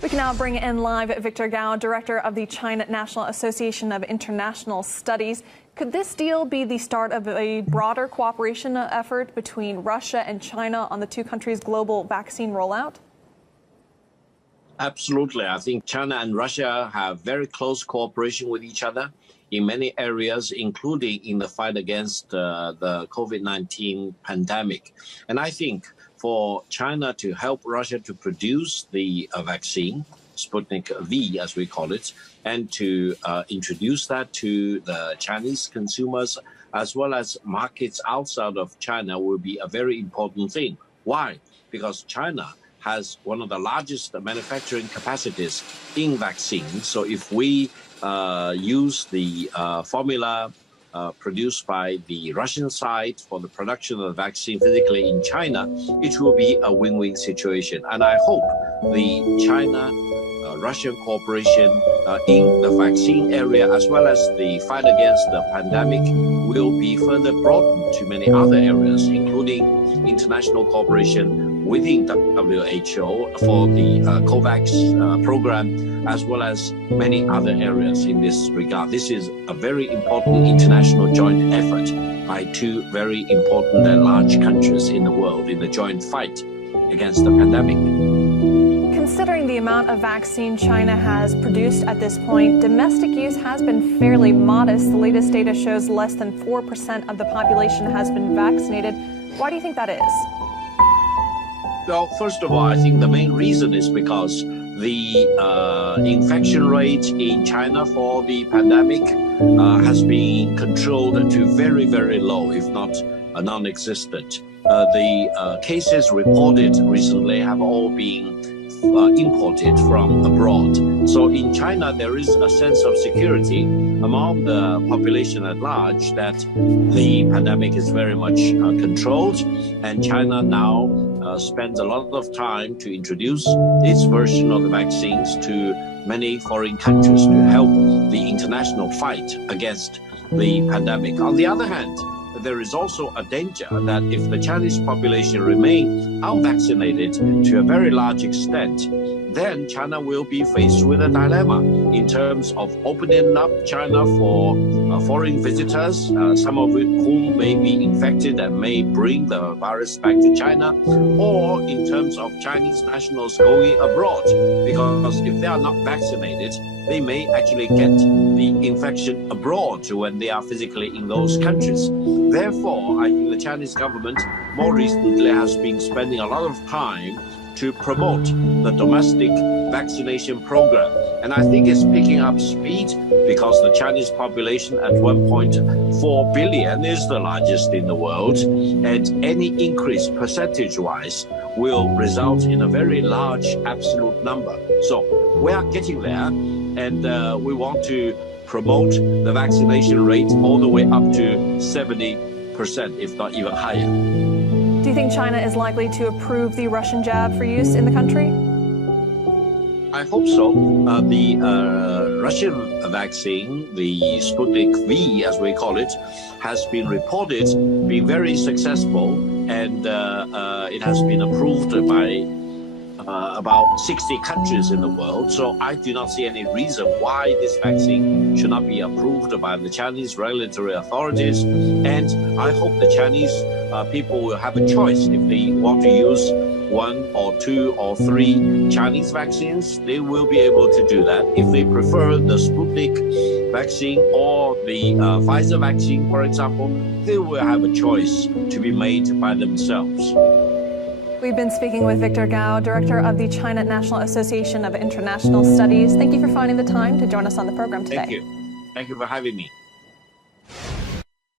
We can now bring in live Victor Gao, director of the China National Association of International Studies. Could this deal be the start of a broader cooperation effort between Russia and China on the two countries' global vaccine rollout? Absolutely. I think China and Russia have very close cooperation with each other in many areas, including in the fight against the COVID-19 pandemic. And I think for China to help Russia to produce the vaccine, Sputnik V, as we call it, and to introduce that to the Chinese consumers, as well as markets outside of China, will be a very important thing. Why? Because China has one of the largest manufacturing capacities in vaccines. So if we use the formula produced by the Russian side for the production of the vaccine physically in China, it will be a win-win situation. And I hope the China-Russian cooperation in the vaccine area, as well as the fight against the pandemic, will be further broadened to many other areas, including international cooperation within WHO for the COVAX program, as well as many other areas in this regard. This is a very important international joint effort by two very important and large countries in the world in the joint fight against the pandemic. Considering the amount of vaccine China has produced at this point, domestic use has been fairly modest. The latest data shows less than 4% of the population has been vaccinated. Why do you think that is? Well, first of all, I think the main reason is because the infection rate in China for the pandemic has been controlled to very, very low, if not non-existent. The cases reported recently have all been imported from abroad. So in China, there is a sense of security among the population at large that the pandemic is very much controlled, and China now spends a lot of time to introduce its version of the vaccines to many foreign countries to help the international fight against the pandemic. On the other hand, there is also a danger that if the Chinese population remain unvaccinated to a very large extent, then China will be faced with a dilemma in terms of opening up China for foreign visitors, some of whom may be infected and may bring the virus back to China, or in terms of Chinese nationals going abroad, because if they are not vaccinated, they may actually get the infection abroad when they are physically in those countries. Therefore, I think the Chinese government more recently has been spending a lot of time to promote the domestic vaccination program. And I think it's picking up speed because the Chinese population at 1.4 billion is the largest in the world. And any increase percentage-wise will result in a very large absolute number. So we are getting there, and we want to promote the vaccination rate all the way up to 70%, if not even higher. Do you think China is likely to approve the Russian jab for use in the country? I hope so. The Russian vaccine, the Sputnik V, as we call it, has been reported being very successful, and it has been approved by about 60 countries in the world. So I do not see any reason why this vaccine should not be approved by the Chinese regulatory authorities. And I hope the Chinese people will have a choice. If they want to use one or two or three Chinese vaccines, they will be able to do that. If they prefer the Sputnik vaccine or the Pfizer vaccine, for example, they will have a choice to be made by themselves. We've been speaking with Victor Gao, director of the China National Association of International Studies. Thank you for finding the time to join us on the program today. Thank you. Thank you for having me.